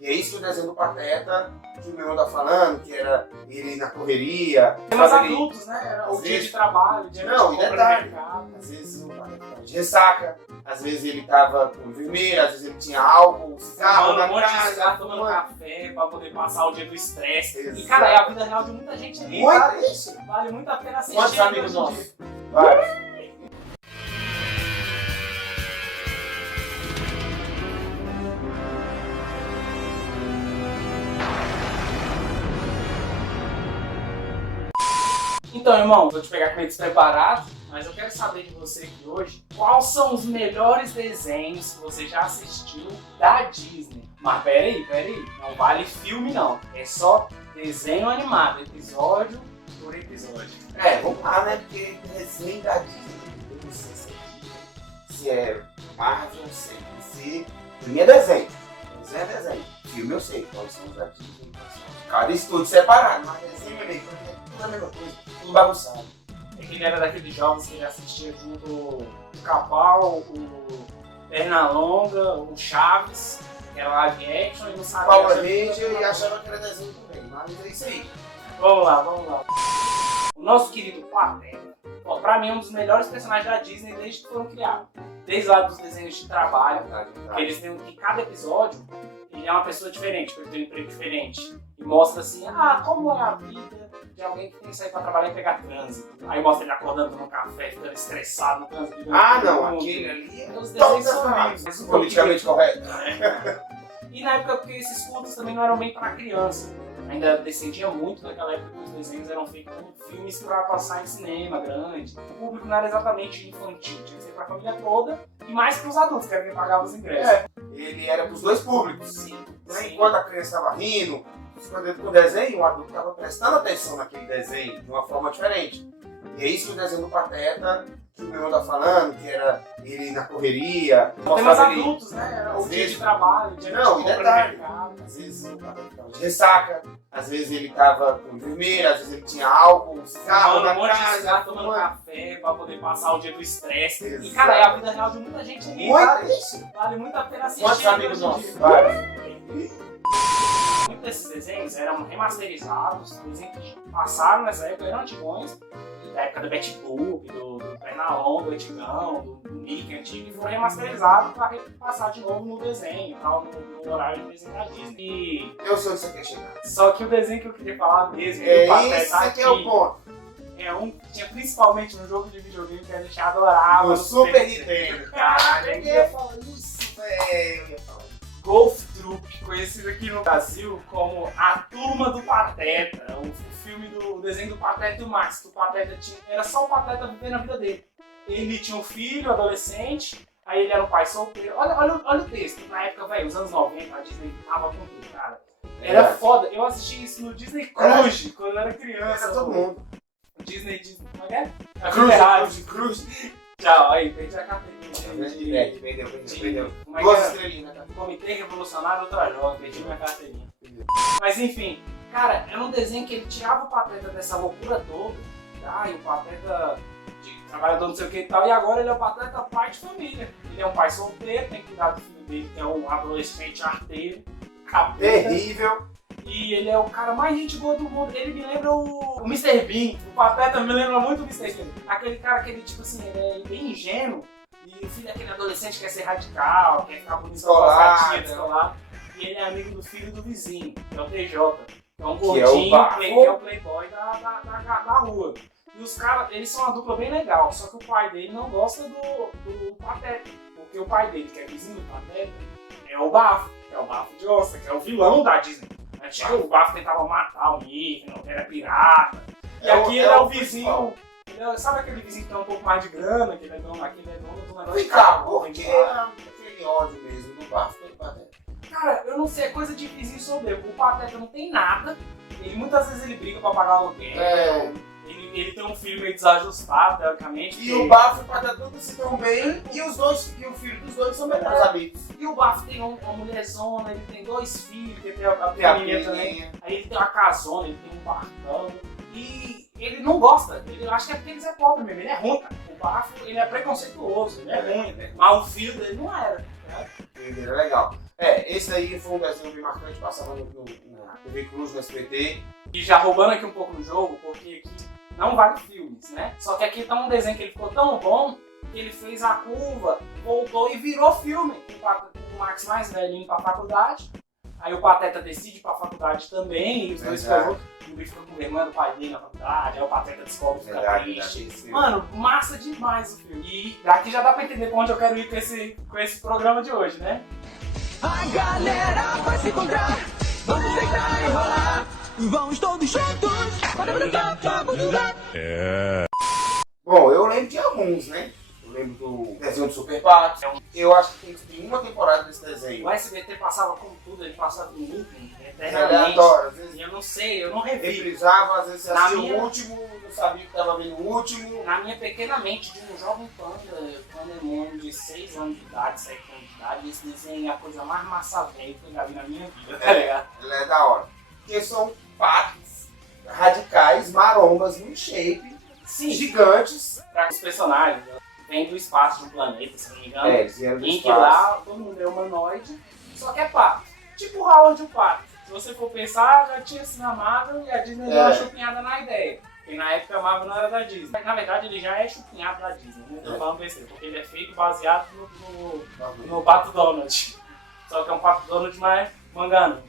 E é isso que o desenho do Pateta, que o meu tá falando, que era ele na correria. Temas adultos, né? Era o dia de trabalho, dia Não, de e compra detalhe, no mercado. às vezes o Pateta tava de ressaca, às vezes ele tava com vermelho, às vezes ele tinha álcool, cigarro Tomando na um monte de casa, cigarro, tomando fumando. café pra poder passar o dia do estresse. E Exato. cara, é a vida real de muita gente ali, Muito tá? isso. Vale muito a pena assistir. Quantos amigos hoje em nossos? dia. Vários. Então, irmão, vou te pegar meio despreparado, mas eu quero saber de você aqui hoje quais são os melhores desenhos que você já assistiu da Disney. Mas peraí, não vale filme não, é só desenho animado, episódio por episódio. Vamos lá, né? Porque desenho da Disney, eu não sei se é Marvel, se pra mim é desenho. Desenho é desenho. Filme eu sei, quais são os da Disney, quais são os... Cada estúdio separado, mas desenho é meio que tudo a mesma coisa, tudo bagunçado. É que ele era daqueles jogos que ele assistia junto o Capau, o Pernalonga, o Chaves, que era live action e não sabia. Power Ranger e achava que era desenho também, mas é isso aí. Vamos lá. O nosso querido Pateta, ó, pra mim é um dos melhores personagens da Disney desde que foram criados. Desde lá dos desenhos de trabalho, que eles têm que cada episódio ele é uma pessoa diferente, ele tem um emprego diferente. E mostra assim, como é a vida de alguém que tem que sair pra trabalhar e pegar trânsito. Aí mostra ele acordando no café, ficando estressado no trânsito. Não, aquele ali é os desenhos são lindos. politicamente correto. E na época, porque esses cultos também não eram bem pra criança. Ainda descendia muito naquela época que os desenhos eram feitos como filmes para passar em cinema grande. O público não era exatamente infantil, tinha que ser pra família toda e mais pros adultos, que era quem pagava os ingressos. Ele era pros dois públicos. Sim. Enquanto a criança estava rindo, com o desenho, o adulto estava prestando atenção naquele desenho de uma forma diferente. E é isso que o desenho do Pateta, que o meu tá falando, que era ele na correria. Temas adultos, né? Era o dia de trabalho, dia de Não, e compra no detalhe, mercado. às vezes o Pateta estava de ressaca, às vezes ele estava com vermelho, às vezes ele tinha álcool, cigarro Tomando na um monte de casa, cigarro, tomando fumando. café pra poder passar o dia do estresse. Exato. E cara, é a vida real de muita gente ali, tá? Muito isso. Vale muito a pena assistir. Quantos amigos hoje em nossos? dia. Vários. Muitos desses desenhos eram remasterizados, desenhos que passaram nessa época, eram antigões, da época do Betty Boop, do Pernalonga, do Antigão, do Mickey antigo, e foram remasterizados para passar de novo no desenho, tal, no horário de desenho da Disney. E... Eu sei onde você quer chegar. Só que o desenho que eu queria falar mesmo, É do Pateta esse aqui, que é o ponto. é um que tinha principalmente no jogo de videogame que a gente adorava. O Super Nintendo. Nintendo. Caralho, eu ia falar isso, velho. Eu ia falar. Golf Troop, conhecido aqui no Brasil como A Turma do Pateta, o filme do desenho do Pateta e do Max, que o Pateta tinha, era só o Pateta vivendo a vida dele. Ele tinha um filho, adolescente, aí ele era um pai solteiro. Olha o texto, na época, velho, os anos 90, a Disney tava com tudo, cara. Era foda, eu assisti isso no Disney Cruise, quando eu era criança. Era todo mundo. Disney, como é que é? A vida Cruz. Tchau, aí, perdi a carteirinha. Perdeu. Como é que Duas é? estrelinhas, né? Comitê Revolucionário Ultrajoga, perdi minha carteirinha. Mas enfim, cara, era um desenho que ele tirava o Pateta dessa loucura toda. E o Pateta de trabalhador não sei o que e tal, e agora ele é o Pateta pai de família. Ele é um pai solteiro, tem que cuidar do filho dele, que é um adolescente arteiro, capeta. Terrível. E ele é o cara mais gente boa do mundo. Ele me lembra o Mr. Bean. O Pateta me lembra muito o Mr. Bean. Aquele cara que ele, tipo assim, ele é bem ingênuo. E o filho é aquele adolescente que quer ser radical, quer ficar bonito com as gatinhas, descolado. E ele é amigo do filho do vizinho, que é o TJ. Que é um gordinho, que é o playboy da rua. E os caras, eles são uma dupla bem legal. Só que o pai dele não gosta do Pateta. Porque o pai dele, que é vizinho do Pateta, é o Bafo. Que é o Bafo de Onça, que é o vilão da Disney. O Bafo tentava matar o Mickey, não era pirata. E aqui ele é o vizinho. Sabe aquele vizinho que tem um pouco mais de grana, que ele é dono do negócio de carro? Por que aquele ódio mesmo do Bafo pelo Pateta? Cara, eu não sei, é coisa de vizinho soberbo. O Pateta não tem nada, muitas vezes ele briga pra pagar o aluguel. Ele tem um filho meio desajustado, teoricamente. E o Bafo e o Pateta nunca se dão bem, e o filho dos dois são melhores amigos. E o Bafo tem uma mulherzona, ele tem 2 filhos, que tem a pequenininha também. Aí ele tem uma casona, ele tem um barcão. E ele não gosta, ele acha que é porque ele é pobre mesmo, ele é ruim, cara. O Bafo, ele é preconceituoso, ele é ruim, né? Mas o filho dele não era. Né? Ele era legal. Esse daí foi um desenho bem marcante, passava na TV Cruz, no SBT. E já roubando aqui um pouco no jogo, porque aqui não vale filmes, né? Só que aqui tá um desenho que ele ficou tão bom que ele fez a curva, voltou e virou filme. Com o Max mais velhinho pra faculdade. Aí o Pateta decide ir pra faculdade também, e os dois ficam juntos. O bicho fica com vergonha do pai dele na faculdade, aí o Pateta descobre e fica triste. Mano, massa demais o filme. E daqui já dá pra entender pra onde eu quero ir com esse programa de hoje, né? A galera vai se encontrar, vamos deitar e rolar, vamos todos juntos para brincar, jogos do rap. Bom, eu lembro de alguns, né? Eu lembro do desenho do Super Patos. Eu acho que tem uma temporada desse desenho. O SBT passava com tudo, ele passava em looping, Eternamente. Às vezes eu não sei, eu não revi. reprisava, às vezes você Na assistia minha- o último, não sabia que estava vendo o último. Na minha pequena mente de um jovem pandemônio de 6 anos de idade, 7 anos de idade, esse desenho é a coisa mais massa velha que eu já vi na minha vida, tá ligado? Ela é da hora. Porque são patos radicais, marombas, no shape, Sim, gigantes. para os personagens, né? Vem do espaço de um planeta, se não me engano. Eles vieram do Em que espaço. lá todo mundo é humanoide, só que é pato. Tipo o Howard o Pato. Se você for pensar, já tinha sido na Marvel e a Disney deu uma chupinhada na ideia. Porque na época a Marvel não era da Disney. Mas, na verdade ele já é chupinhado da Disney, né? Tô falando besteira, porque ele é feito baseado no Pato Donald. Só que é um Pato Donald mais mangano.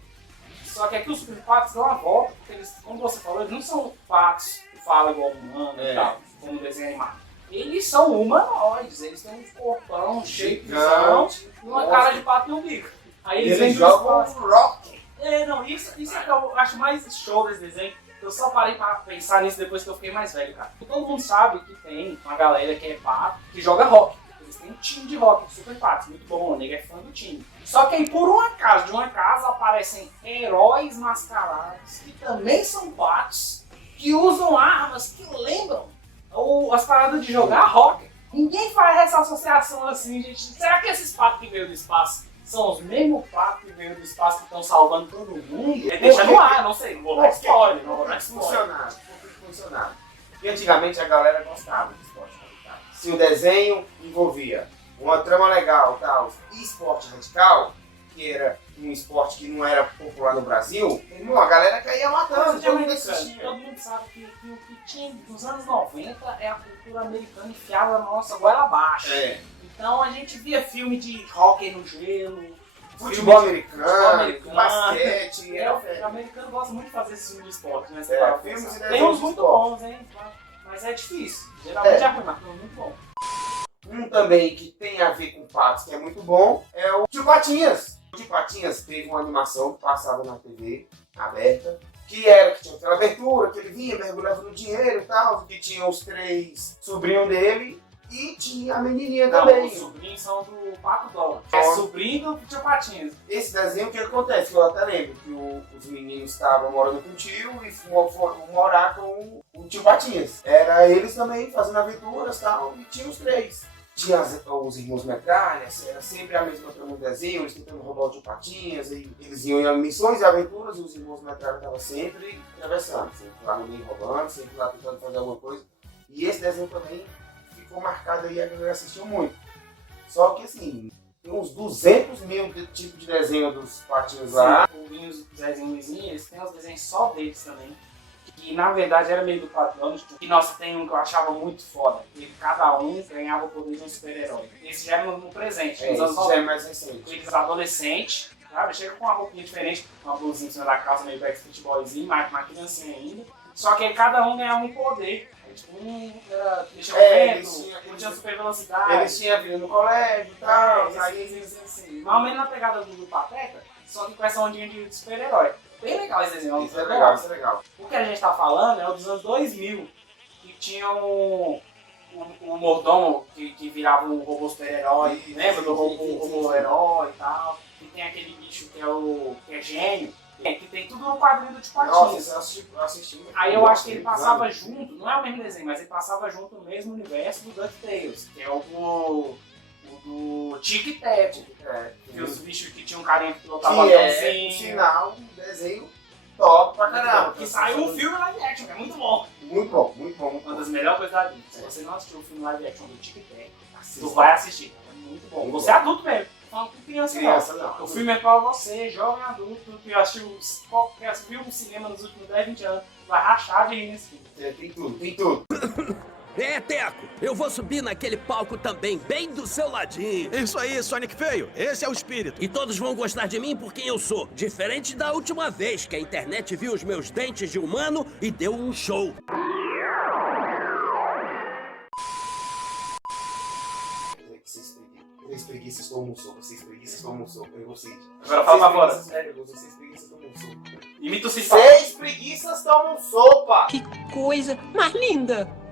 Só que aqui os Super Patos dão uma volta, porque eles, como você falou, eles não são patos que falam igual humano e tal, como um desenho animado. Eles são humanoides, eles têm um corpão, um shapezão, uma cara de pato e um bico. Aí eles vêm Eles do jogam espaço. rock. Não, isso é que eu acho mais show desse desenho. Eu só parei pra pensar nisso depois que eu fiquei mais velho, cara. Todo mundo sabe que tem uma galera que é pato, que joga rock. Eles têm um time de rock, Super Patos, muito bom, o nego é fã do time. Só que aí, por um acaso, de uma casa aparecem heróis mascarados, que também são patos, que usam armas que lembram as paradas de jogar rock. Ninguém faz essa associação assim, gente. Será que esses patos que veio do espaço são os mesmos patos que veio do espaço que estão salvando todo mundo? Deixa no ar, não sei, não vou dar spoiler, não vou dar spoiler. Funcionava. E antigamente a galera gostava de esporte radical. Se o desenho envolvia uma trama legal tal, e esporte radical, que era um esporte que não era popular no Brasil, irmão, a galera caía matando, todo mundo assistia. Todo mundo sabe que o que tinha nos anos 90 é a cultura americana enfiada na nossa goela abaixo. Então a gente via filme de hóquei no gelo, Futebol filme americano, basquete, O americano gosta muito de fazer esse filme de esporte, né? filmes e Tem desenhos uns de muito esporte. bons, hein? Mas é difícil. Geralmente é ruim, mas tem uns muito bom. Um também que tem a ver com patos, que é muito bom, é o Tio Patinhas. O Tio Patinhas teve uma animação que passava na TV aberta, que tinha aquela abertura, que ele vinha, mergulhava no dinheiro e tal, que tinha os 3 sobrinhos dele e tinha a menininha também. Os sobrinhos são do Pato Donald. É sobrinho do Tio Patinhas. Esse desenho, o que acontece? Que eu até lembro que os meninos estavam morando com o tio e foram morar com o Tio Patinhas. Era eles também fazendo aventuras e tal, e tinha os 3. Tinha os irmãos Metralhas, era sempre a mesma trama do desenho, eles tentando roubar o Tio Patinhas, e eles iam em missões e aventuras e os irmãos Metralhas estavam sempre atravessando, sempre lá no meio roubando, sempre lá tentando fazer alguma coisa. E esse desenho também ficou marcado aí, a galera assistiu muito. Só que assim, tem uns 200 mil tipos de desenho dos patinhos lá. O Vinho, o Zezinho e o Luizinho, eles têm os desenhos só deles também. Que na verdade era meio do Pato Donald. E nossa, tem um que eu achava muito foda. Que cada um ganhava o poder de um super-herói. Esse já é no presente, nos anos Esse já 90. é mais recente. Eles adolescentes, sabe? Chega com uma roupinha diferente, uma blusinha em cima da calça, meio backstreetboyzinho, mas uma criancinha ainda. Só que aí cada um ganhava um poder. Aí, tipo, um era mexer o vento, um tinha super velocidade. Eles tinham vida no colégio e tal. Assim, mais ou menos na pegada do Pateta, só que com essa ondinha de super-herói. Bem legal esse desenho. Isso é legal, isso é legal. O que a gente tá falando é o dos anos 2000, que tinha o mordomo que virava um robô super-herói, lembra do robô-herói e tal. E tem aquele bicho que é gênio, que tem tudo no quadrinho do Tio Patinhas. Nossa, eu assisti. Aí eu acho que ele passava junto, não é o mesmo desenho, mas ele passava junto no mesmo universo do DuckTales, que é o do Tic e Teco. Que os bichos que tinham um carinha que pilotava Que é, aviãozinho. por sinal, um desenho top pra caramba. Que saiu um filme live action, que é muito bom. Muito bom, muito bom. Muito Uma bom. das melhores coisas da vida. Se você não assistiu o filme live action do Tic Tac, tu vai assistir. É muito bom. Você é adulto mesmo. falando com criança, Criança não. não. O filme é pra você, jovem adulto, que assistiu um cinema nos últimos 10, 20 anos, vai rachar de rir nesse filme. Tem tudo, tem tudo. É, Teco, eu vou subir naquele palco também, bem do seu ladinho. Isso aí, Sonic feio. Esse é o espírito. E todos vão gostar de mim por quem eu sou. Diferente da última vez que a internet viu os meus dentes de humano e deu um show. Vocês preguiças tomam um soco, vocês preguiças tomam um soco, eu vou Cid. Agora fala pra fora. Vocês preguiças tomam um soco. Imita o Cid. 6 preguiças tomam sopa! Que coisa mais linda!